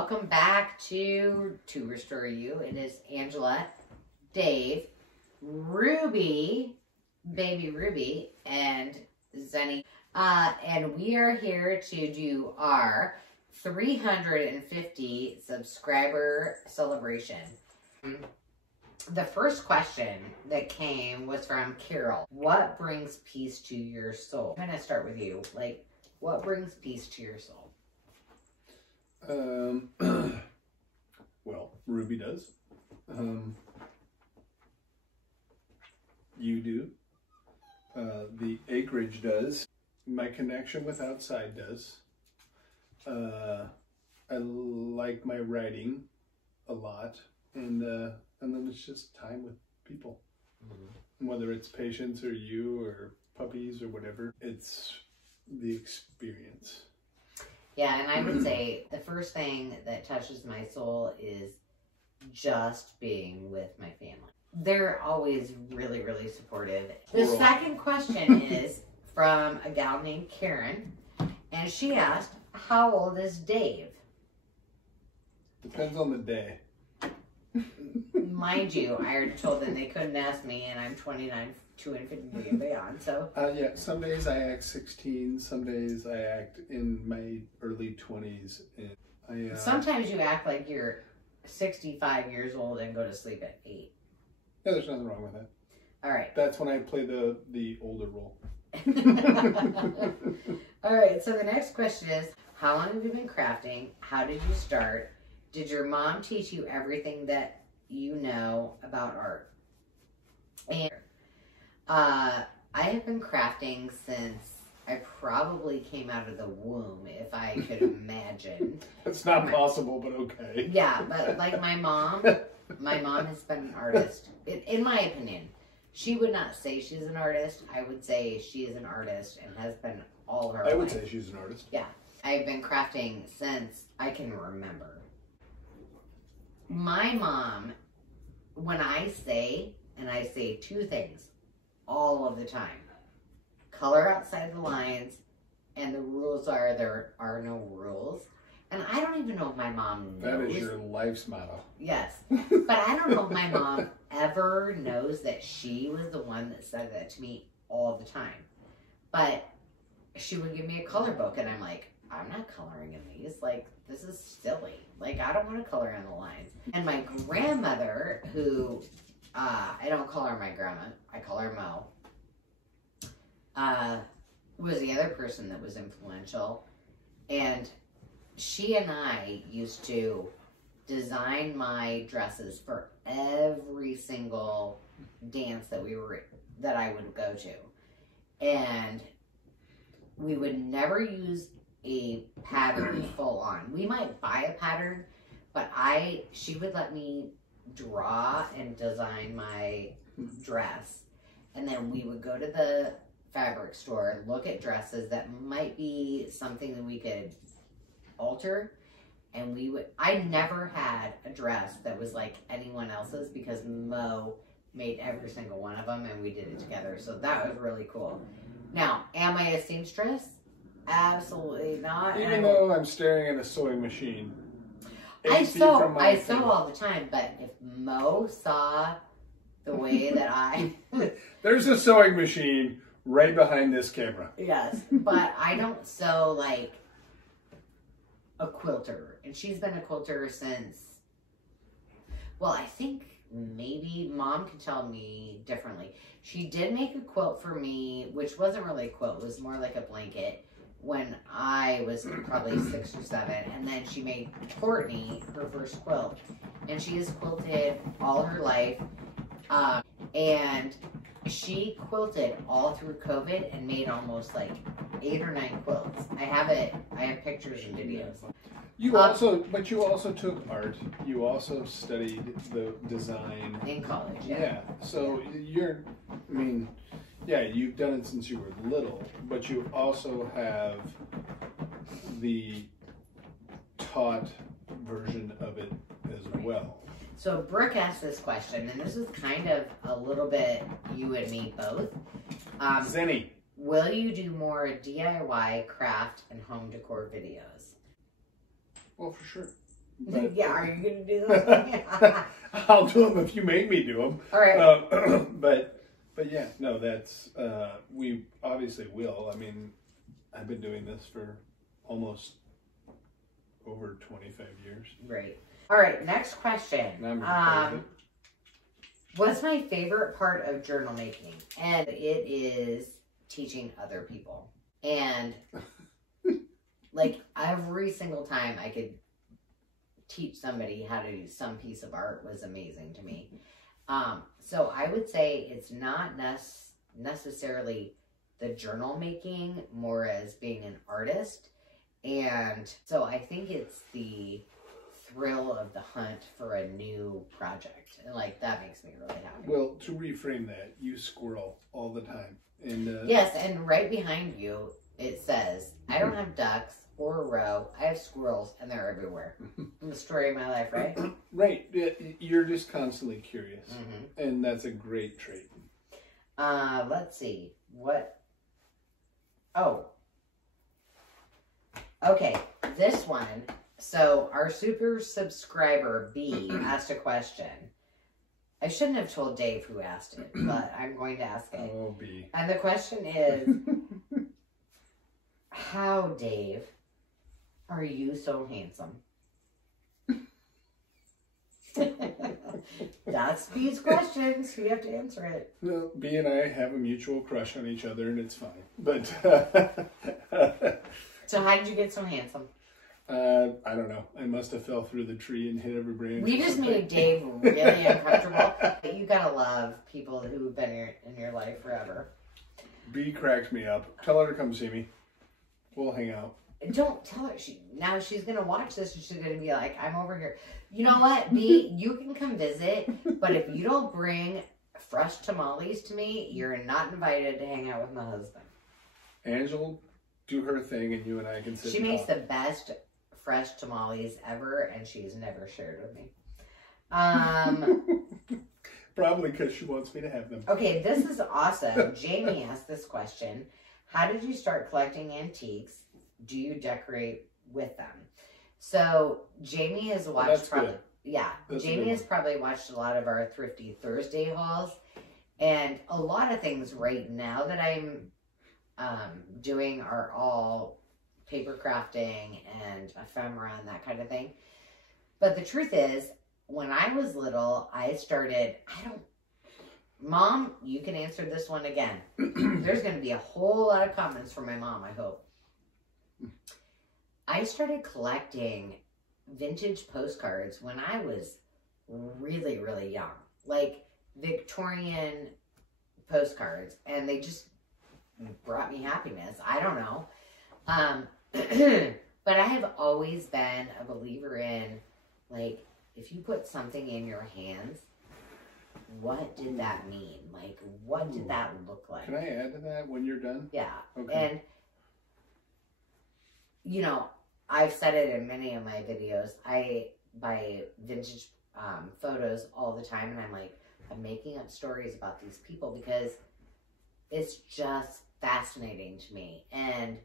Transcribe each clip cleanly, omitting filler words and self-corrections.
welcome back to Restore You. It is Angela, Dave, Ruby, baby Ruby, and Zenny. And we are here to do our 350 subscriber celebration. The first question that came was from Carol. What brings peace to your soul? I'm going to start with you. Like, what brings peace to your soul? Well, Ruby does. You do. The acreage does. My connection with outside does. I like my writing a lot, and then it's just time with people. Mm-hmm. Whether it's patients or you or puppies or whatever, it's the experience. Yeah, and I would say the first thing that touches my soul is just being with my family. They're always really, really supportive. The second question is from a gal named Karen, and she asked, how old is Dave? Depends on the day. Mind you, I already told them they couldn't ask me, and I'm 29, 2 infinity and beyond, so. Yeah, some days I act 16, some days I act in my early 20s. And sometimes you act like you're 65 years old and go to sleep at 8. Yeah, there's nothing wrong with that. All right. That's when I play the older role. All right, so the next question is, how long have you been crafting? How did you start? Did your mom teach you everything that you know about art? And I have been crafting since I probably came out of the womb, if I could imagine. It's not possible, but okay. Yeah, but like my mom has been an artist. In my opinion, she would not say she's an artist. I would say she is an artist and has been all her life. I would say she's an artist. Yeah. I've been crafting since I can remember. My mom, when I say two things all of the time. Color outside the lines, and the rules are there are no rules. And I don't even know if my mom knows. That is your life's motto. Yes. But I don't know if my mom ever knows that she was the one that said that to me all the time. But she would give me a color book, and I'm like, I'm not coloring in these. Like, this is silly. Like, I don't want to color in the lines. And my grandmother, who, I don't call her my grandma, I call her Mo, was the other person that was influential. And she and I used to design my dresses for every single dance that I would go to. And we would never use a pattern full on. We might buy a pattern, but she would let me draw and design my dress. And then we would go to the fabric store, look at dresses that might be something that we could alter. And I never had a dress that was like anyone else's because Mo made every single one of them and we did it together. So that was really cool. Now, am I a seamstress? Absolutely not. Even though I'm staring at a sewing machine. I sew all the time, but if Mo saw the way that I... There's a sewing machine right behind this camera. Yes, but I don't sew like a quilter. And she's been a quilter since... Well, I think maybe Mom could tell me differently. She did make a quilt for me, which wasn't really a quilt. It was more like a blanket when I was probably 6 or 7. And then she made Courtney her first quilt. And she has quilted all her life. And she quilted all through COVID and made almost like 8 or 9 quilts. I have pictures and videos. You also took art. You also studied the design in college. Yeah. So you've done it since you were little, but you also have the taught version of it as well. So Brooke asked this question, and this is kind of a little bit you and me both. Zenny. Will you do more DIY, craft, and home decor videos? Well, for sure. But, yeah, are you going to do those? I'll do them if you make me do them. All right. But yeah, no, that's, we obviously will. I mean, I've been doing this for almost over 25 years. Right. All right, next question. What's my favorite part of journal making? And it is teaching other people. And like every single time I could teach somebody how to do some piece of art was amazing to me. So I would say it's not necessarily the journal making, more as being an artist. And so I think it's the thrill of the hunt for a new project. And like, that makes me really happy. Well, to reframe that, you squirrel all the time. And yes, and right behind you, it says, I don't have ducks or a row. I have squirrels, and they're everywhere. The story of my life, right? Right. You're just constantly curious. And that's a great trait. Let's see. What? Oh. Okay, this one. So our super subscriber B asked a question. I shouldn't have told Dave who asked it, but I'm going to ask it. Oh, B. And the question is, how, Dave, are you so handsome? That's B's questions. We have to answer it. Well, B and I have a mutual crush on each other, and it's fine. But so how did you get so handsome? I don't know. I must have fell through the tree and hit every branch. We just made Dave really uncomfortable. You gotta love people who've been in your life forever. B cracks me up. Tell her to come see me. We'll hang out. Don't tell her. Now she's gonna watch this and she's gonna be like, I'm over here. You know what, B? You can come visit, but if you don't bring fresh tamales to me, you're not invited to hang out with my husband. Angela, do her thing, and you and I can sit. She makes the best fresh tamales ever, and she's never shared with me. Probably because she wants me to have them. Okay, this is awesome. Jamie asked this question. How did you start collecting antiques? Do you decorate with them? So Jamie has watched Jamie has probably watched a lot of our Thrifty Thursday hauls, and a lot of things right now that I'm doing are all paper crafting and ephemera and that kind of thing. But the truth is, when I was little, I started, Mom, you can answer this one again. There's going to be a whole lot of comments from my mom, I hope. I started collecting vintage postcards when I was really, really young. Like Victorian postcards. And they just brought me happiness. I don't know. But I have always been a believer in, like, if you put something in your hands, what did that mean? Like, what did that look like? Can I add to that when you're done? Yeah. Okay. And, you know, I've said it in many of my videos. I buy vintage photos all the time, and I'm like, I'm making up stories about these people because it's just fascinating to me. And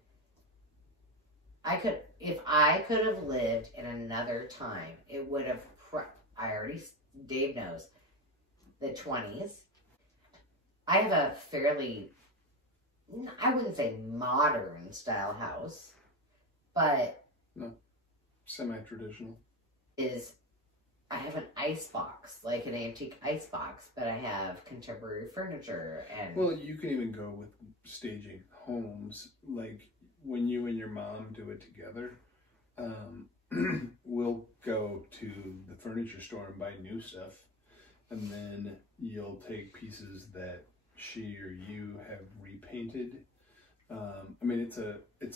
if I could have lived in another time, it would have, Dave knows, the 20s. I have a fairly, I wouldn't say modern style house, but no, semi-traditional. I have an ice box, like an antique ice box, but I have contemporary furniture. And well, you can even go with staging homes, like when you and your mom do it together. We'll go to the furniture store and buy new stuff, and then you'll take pieces that she or you have repainted. I mean, it's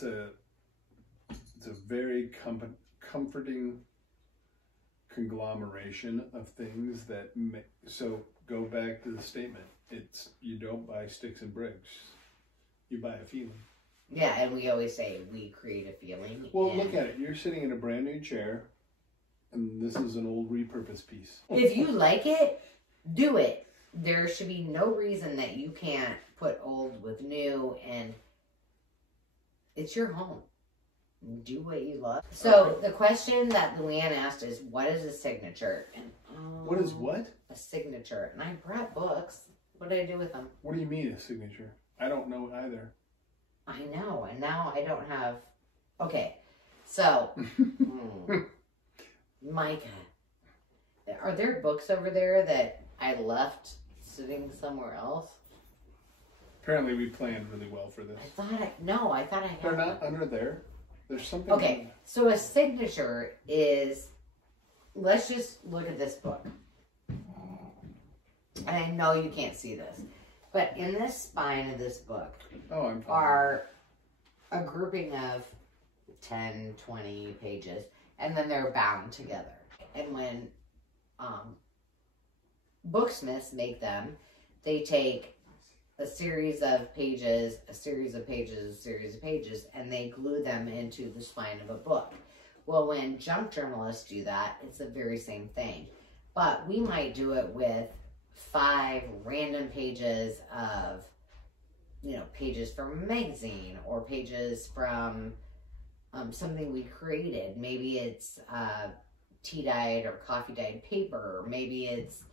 a very comforting conglomeration of things that so go back to the statement. You don't buy sticks and bricks, you buy a feeling. Yeah, and we always say we create a feeling. Well, look at it. You're sitting in a brand new chair, and this is an old repurposed piece. If you like it, do it. There should be no reason that you can't put old with new, and it's your home. do what you love. So the question that Luann asked is, what is a signature? And, what is what? A signature. And I brought books. What do I do with them? What do you mean a signature? I don't know either. I know. And now I don't have... Okay. So, Micah, are there books over there that I left sitting somewhere else? Apparently we planned really well for this. I thought I had They're not under there. There's something. Okay, so a signature is, let's just look at this book. And I know you can't see this, but in this spine of this book are a grouping of 10, 20 pages, and then they're bound together. And when booksmiths make them, they take a series of pages, a series of pages, a series of pages, and they glue them into the spine of a book. Well, when junk journalists do that, it's the very same thing. But we might do it with 5 random pages of, pages from a magazine or pages from something we created. Maybe it's tea-dyed or coffee-dyed paper. Maybe it's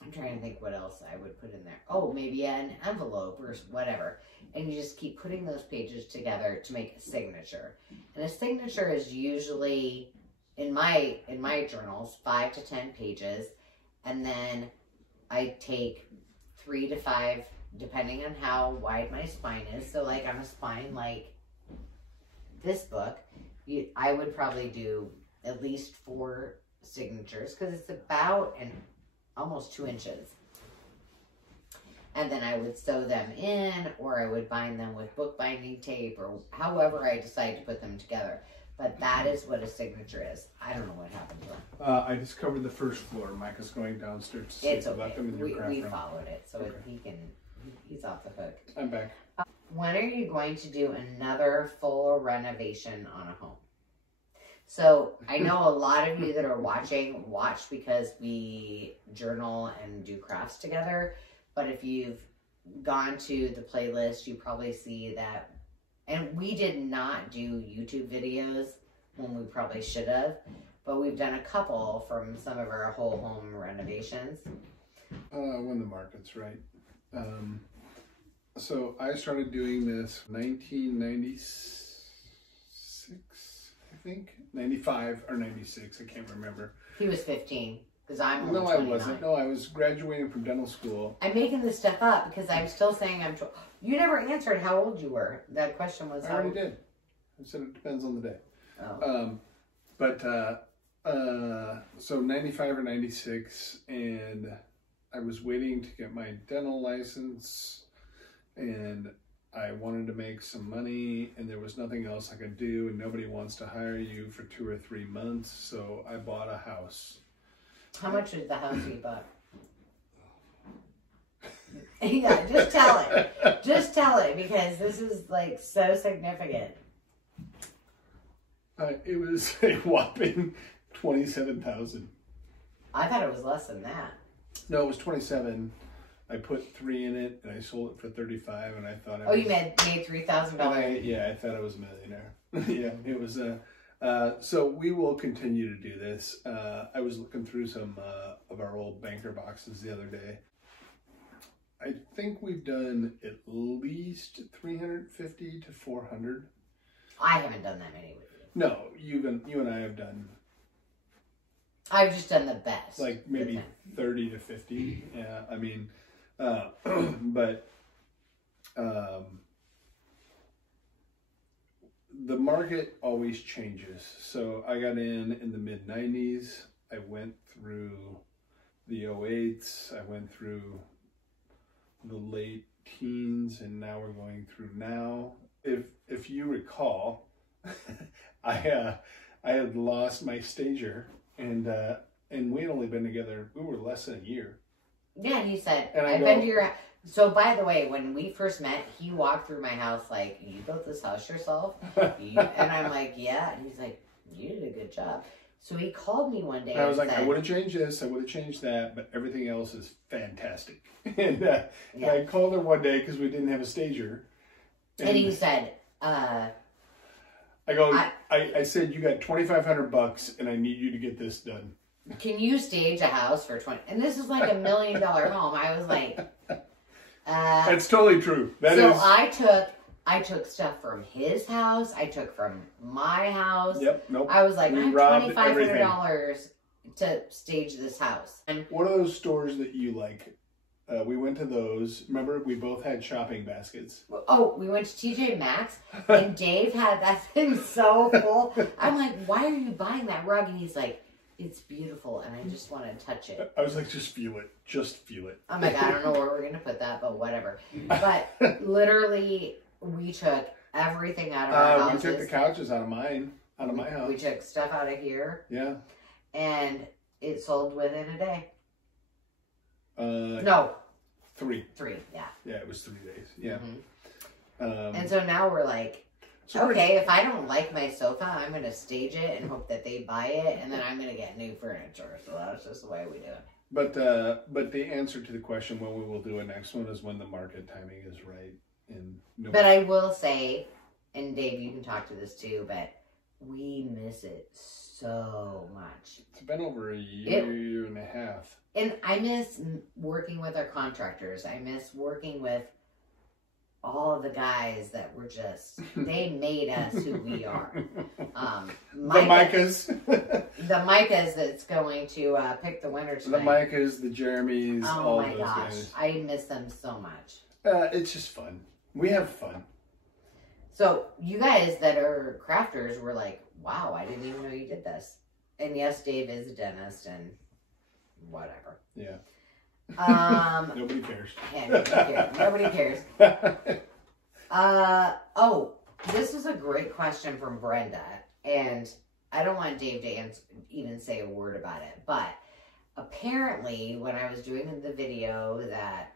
I'm trying to think what else I would put in there. Oh, maybe an envelope or whatever. And you just keep putting those pages together to make a signature. And a signature is usually, in my journals, 5 to 10 pages. And then I take 3 to 5, depending on how wide my spine is. So like on a spine like this book, I would probably do at least 4 signatures because it's about almost 2 inches. And then I would sew them in, or I would bind them with bookbinding tape, or however I decide to put them together. But that is what a signature is. I don't know what happened to him. I just covered the first floor. Micah's going downstairs to see it's if okay. left him in your craft we room. followed it, so Okay. he's off the hook. I'm back. When are you going to do another full renovation on a home? So I know a lot of you that are watch because we journal and do crafts together. But if you've gone to the playlist, you probably see that. And we did not do YouTube videos when we probably should have. But we've done a couple from some of our whole home renovations. When the market's right. So I started doing this 1996, I think. 95 or 96, I can't remember. He was 15, because I'm only 29. I wasn't. No, I was graduating from dental school. I'm making this stuff up because I'm still saying I'm 12. You never answered how old you were. That question was I already did. I said it depends on the day. Oh. So 95 or 96, and I was waiting to get my dental license, and I wanted to make some money, and there was nothing else I could do, and nobody wants to hire you for 2 or 3 months, so I bought a house. How much was the house you bought? Yeah, just tell it. Just tell it, because this is like so significant. It was a whopping $27,000. I thought it was less than that. No, it was 27. I put 3 in it, and I sold it for 35, and I thought you made $3,000. Yeah, I thought I was a millionaire. Yeah, it was so we will continue to do this. I was looking through some of our old banker boxes the other day. I think we've done at least 350 to 400. I haven't done that many with you. No, you and I have done. I've just done the best. Like maybe 30 to 50. Yeah, I mean, but the market always changes. So I got in the mid 90s. I went through the 08s. I went through the late teens, and now we're going through now. If you recall, I had lost my stager, and we had only been together. We were less than a year. Yeah, and he said, I've been to your. So by the way, when we first met, he walked through my house like, "You built this house yourself?" And I'm like, "Yeah," and he's like, "You did a good job." So he called me one day and I was like, said, I would have changed this, I would have changed that, but everything else is fantastic. And I called her one day because we didn't have a stager. And he said, I said, you got $2,500 and I need you to get this done. Can you stage a house for 20? And this is like $1 million home. I was like, that's totally true. I took stuff from his house. I took from my house. Yep. Nope. I was like, I have $2,500 to stage this house. And what are those stores that you like? We went to those. Remember, we both had shopping baskets. Oh, we went to TJ Maxx, and Dave had that thing so full. I'm like, why are you buying that rug? And he's like, it's beautiful, and I just want to touch it. I was like, just feel it. Just feel it. I'm like, I don't know where we're going to put that, but whatever. But literally, we took everything out of our houses. We took the couches out of mine, out of my house. We took stuff out of here. Yeah. And it sold within a day. No. 3. 3, yeah. Yeah, it was 3 days. Yeah. Mm-hmm. And so now we're like, okay, if I don't like my sofa, I'm going to stage it and hope that they buy it, and then I'm going to get new furniture. So that's just the way we do it. But the answer to the question when we will do a next one is when the market timing is right. But I will say, and Dave, you can talk to this too, but we miss it so much. It's been over a year and a half. And I miss working with our contractors. I miss working with all of the guys that were just, they made us who we are. The Micahs. The Micahs that's going to pick the winner tonight. The Micahs, the Jeremys, all those guys. I miss them so much. It's just fun. We have fun. So you guys that are crafters were like, wow, I didn't even know you did this. And yes, Dave is a dentist and whatever. Yeah. Nobody cares. Yeah, nobody cares. Oh, this is a great question from Brenda. And I don't want Dave to even say a word about it. But apparently when I was doing the video that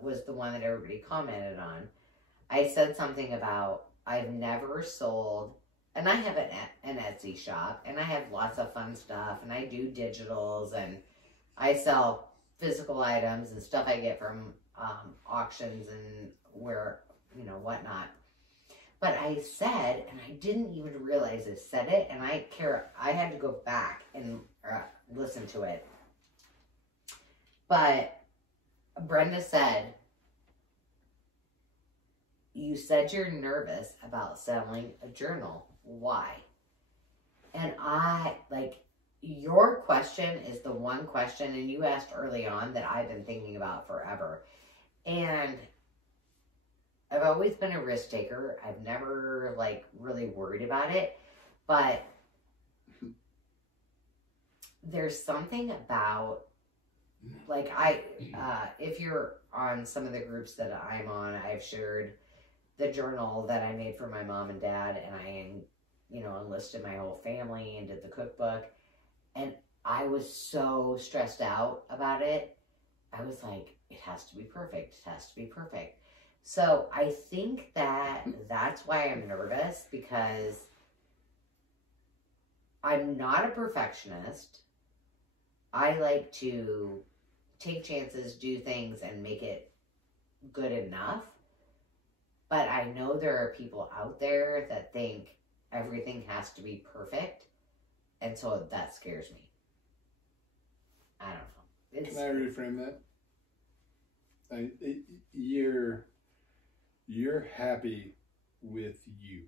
was the one that everybody commented on, I said something about I've never sold, and I have an Etsy shop, and I have lots of fun stuff, and I do digitals, and I sell physical items and stuff I get from auctions and where, you know, whatnot. But I said, and I didn't even realize I said it, and I had to go back and listen to it. But Brenda said, you said you're nervous about selling a journal. Why? And your question is the one question, and you asked early on, that I've been thinking about forever. And I've always been a risk taker. I've never, really worried about it. But there's something about, if you're on some of the groups that I'm on, I've shared the journal that I made for my mom and dad, and I, enlisted my whole family and did the cookbook. And I was so stressed out about it. I was like, it has to be perfect. It has to be perfect. So I think that's why I'm nervous, because I'm not a perfectionist. I like to take chances, do things, and make it good enough. But I know there are people out there that think everything has to be perfect. And so that scares me. I don't know. Can I reframe that? You're happy with you.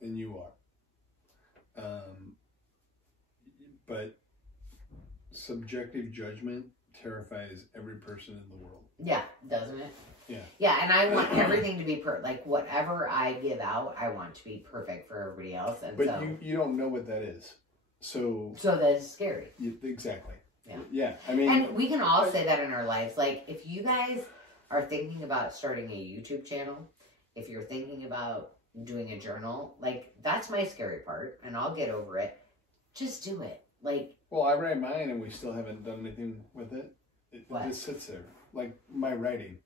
And you are. But subjective judgment terrifies every person in the world. Yeah, doesn't it? Yeah. Yeah, and I want everything to be perfect. Whatever I give out, I want to be perfect for everybody else. And but you don't know what that is. So that's scary. Exactly. Yeah. Yeah. I mean, and we can all say that in our lives. If you guys are thinking about starting a YouTube channel, if you're thinking about doing a journal, that's my scary part, and I'll get over it. Just do it. Well, I write mine, and we still haven't done anything with it. It just sits there. My writing.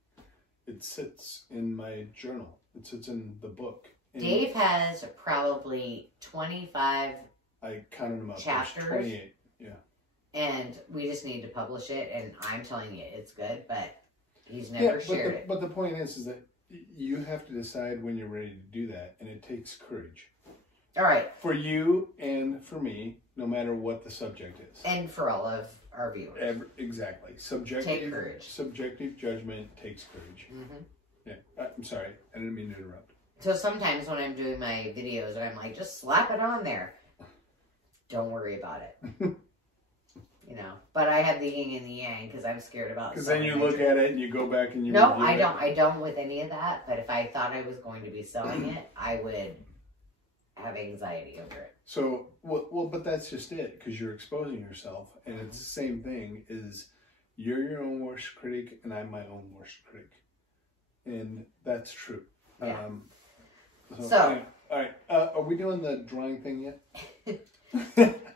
It sits in my journal. It sits in the book. Dave has probably 25 I counted them up. Chapters. 28. Yeah. And we just need to publish it, and I'm telling you, it's good, but he's never shared it. But the point is that you have to decide when you're ready to do that, and it takes courage. All right. For you and for me, no matter what the subject is. And for all of our viewers. Exactly. Take courage. Subjective judgment takes courage. Mm-hmm. Yeah. I'm sorry. I didn't mean to interrupt. So sometimes when I'm doing my videos, I'm like, just slap it on there. Don't worry about it. You know, but I have the yin and the yang because I'm scared about. Because then you look at it and you go back and you. No, I don't. I don't with any of that. But if I thought I was going to be selling it, I would have anxiety over it. So, well, but that's just it, because you're exposing yourself, and it's the same thing. Is you're your own worst critic, and I'm my own worst critic, and that's true. Yeah. So anyway, all right. Are we doing the drawing thing yet?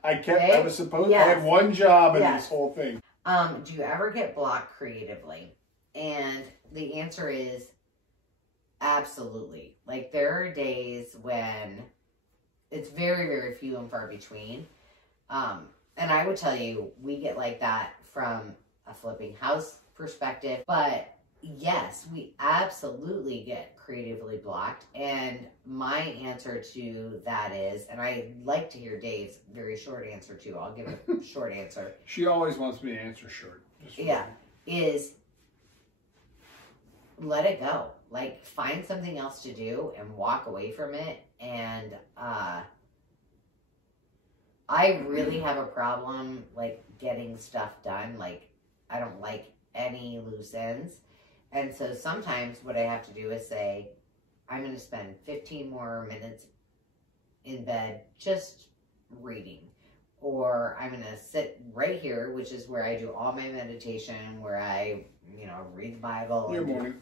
I was supposed. Yes. I had one job in this whole thing. Do you ever get blocked creatively? And the answer is absolutely. Like, there are days when it's very, very few and far between. And I would tell you, we get like that from a flipping house perspective. But yes, we absolutely get creatively blocked. And my answer to that is, and I like to hear Dave's very short answer too. I'll give a short answer. She always wants me to answer short. Yeah. Is let it go. Like, find something else to do and walk away from it. And I really have a problem, like, getting stuff done. Like, I don't like any loose ends. And so sometimes what I have to do is say, I'm going to spend 15 more minutes in bed just reading. Or I'm going to sit right here, which is where I do all my meditation, where I, you know, read the Bible. Your morning.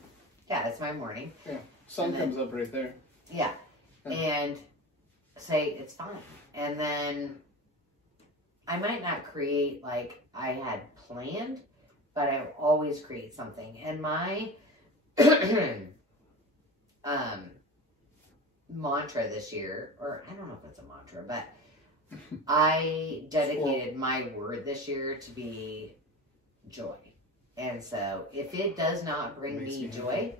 Yeah, it's my morning. Yeah. Sun comes up right there. Yeah. And say, it's fine. And then I might not create like I had planned, but I always create something. And my mantra this year, or I don't know if it's a mantra, but I dedicated my word this year to be joy. And so if it does not bring me joy,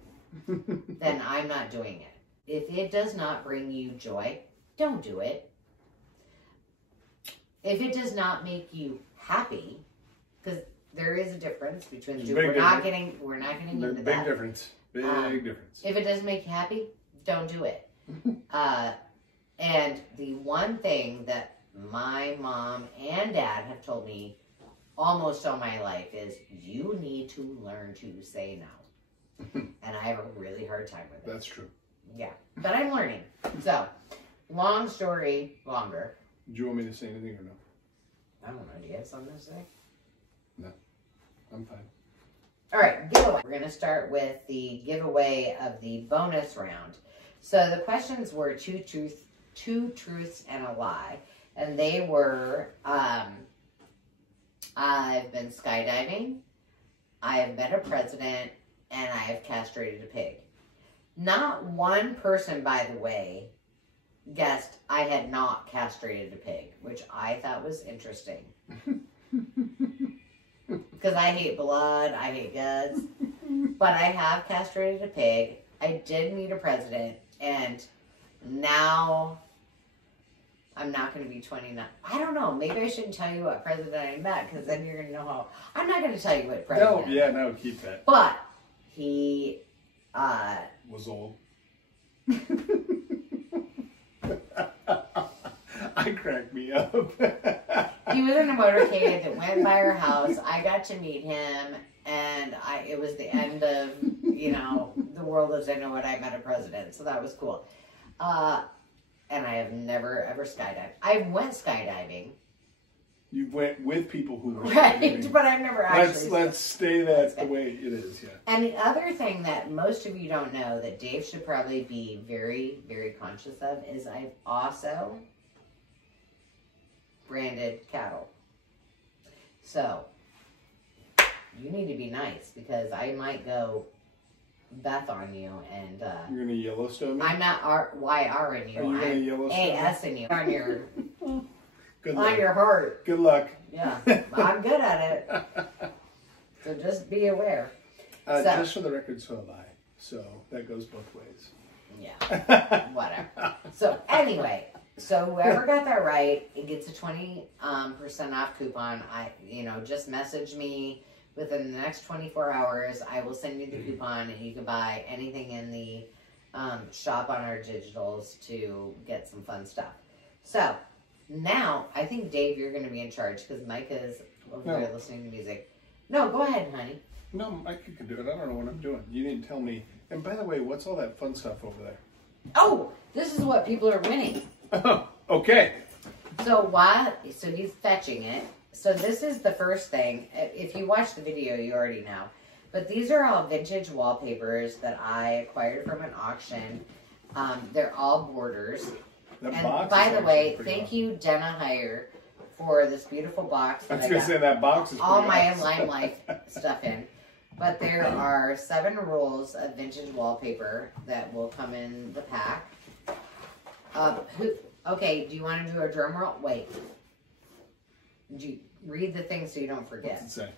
then I'm not doing it. If it does not bring you joy, don't do it. If it does not make you happy, because there is a difference between the two. We're not getting into that. Big difference. Big difference. If it doesn't make you happy, don't do it. And the one thing that my mom and dad have told me almost all my life is you need to learn to say no. And I have a really hard time with it. That's true. Yeah. But I'm learning. So, long story longer. Do you want me to say anything or no? I don't know. Do you have something to say? No. I'm fine. All right. Giveaway. We're going to start with the giveaway of the bonus round. So, the questions were two truths and a lie. And they were, I've been skydiving, I have met a president, and I have castrated a pig. Not one person, by the way, guessed I had not castrated a pig, which I thought was interesting. Because I hate blood, I hate guts. But I have castrated a pig. I did meet a president, and now I'm not going to be 29. I don't know. Maybe I shouldn't tell you what president I met, because then you're going to know how. I'm not going to tell you what president. No, yeah, no, keep that. But he was old. I cracked me up. He was in a motorcade that went by our house. I got to meet him, and it was the end of, you know, the world as I know it. I met a president, so that was cool. And I have never, ever skydived. I went skydiving. You went with people who were right, skydiving. But I've never actually. Let's stay that the way it is, yeah. And the other thing that most of you don't know that Dave should probably be very, very conscious of is I've also branded cattle. So, you need to be nice, because I might go Beth on you, and you're gonna Yellowstone me? I'm not YR in you. Are you gonna Yellowstone AS in you on your Good on luck. your heart. Good luck. Yeah, I'm good at it. So just be aware. Just for the record, so have I. So that goes both ways. Yeah, whatever. So anyway, so whoever got that right, it gets a 20% off coupon. Just message me within the next 24 hours. I will send you the coupon, and you can buy anything in the shop on our digitals to get some fun stuff. So now I think, Dave, you're going to be in charge because Micah is over there listening to music. No, go ahead, honey. No, Micah can do it. I don't know what I'm doing. You didn't tell me. And by the way, what's all that fun stuff over there? Oh, this is what people are winning. Oh, okay. So he's fetching it. So this is the first thing. If you watch the video, you already know. But these are all vintage wallpapers that I acquired from an auction. They're all borders. And by the way, thank you, Denna Heyer, for this beautiful box. I was going to say that box is all my Limelight stuff in. But there are 7 rolls of vintage wallpaper that will come in the pack. Okay, do you want to do a drum roll? Wait. Do you read the thing so you don't forget? What's it say?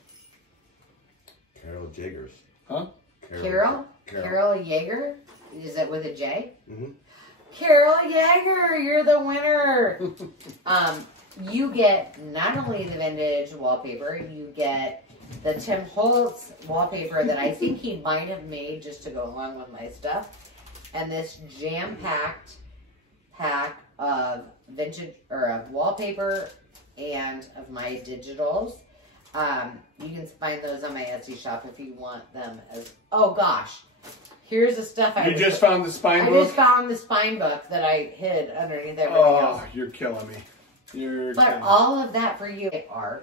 Carol Jagers. Huh? Carol Jaeger? Is it with a J? Mm-hmm. Carol Jaeger, you're the winner. You get not only the vintage wallpaper, you get the Tim Holtz wallpaper that I think he might have made just to go along with my stuff, and this jam-packed pack of vintage or of wallpaper and of my digitals. You can find those on my Etsy shop if you want them. Oh gosh, here's the stuff You just found the spine book? I just found the spine book that I hid underneath everything else. Oh, you're killing me. But all of that for you, our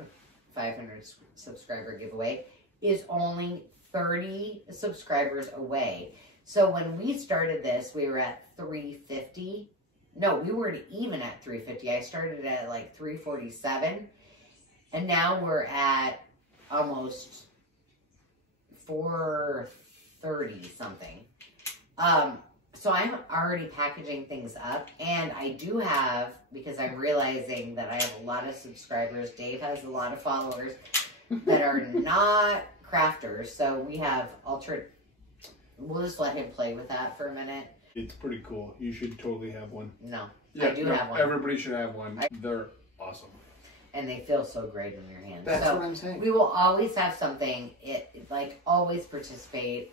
500 subscriber giveaway is only 30 subscribers away. So when we started this, we were at 350. No, we weren't even at 350. I started at like 347. And now we're at almost 430 something. So I'm already packaging things up, and I do have, because I'm realizing that I have a lot of subscribers, Dave has a lot of followers that are not crafters, so we have we'll just let him play with that for a minute. It's pretty cool. You should totally have one. No, I do have one. Everybody should have one. They're awesome. And they feel so great in your hands. That's what I'm saying. We will always have something, always participate.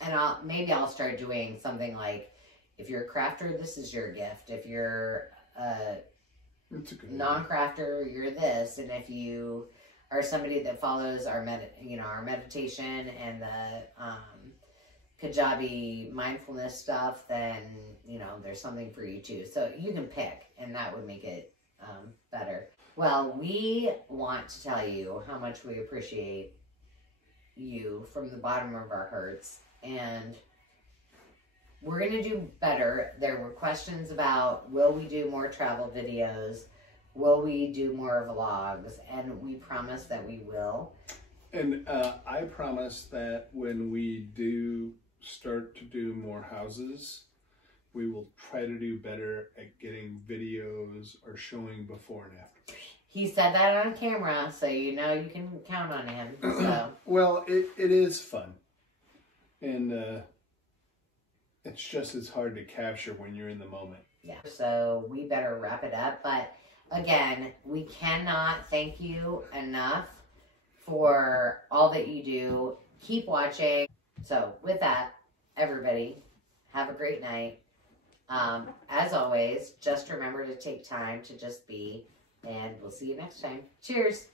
And maybe I'll start doing something like, if you're a crafter, this is your gift. If you're a non-crafter, you're this. And if you are somebody that follows our meditation and the Kajabi mindfulness stuff, then there's something for you too. So you can pick, and that would make it better. Well, we want to tell you how much we appreciate you from the bottom of our hearts. And we're going to do better. There were questions about, will we do more travel videos? Will we do more vlogs? And we promise that we will. And I promise that when we do start to do more houses, we will try to do better at getting videos or showing before and after. He said that on camera, so you can count on him. So. Well, it is fun. And it's just as hard to capture when you're in the moment. Yeah. So we better wrap it up. But again, we cannot thank you enough for all that you do. Keep watching. So with that, everybody, have a great night. As always, just remember to take time to just be, and we'll see you next time. Cheers.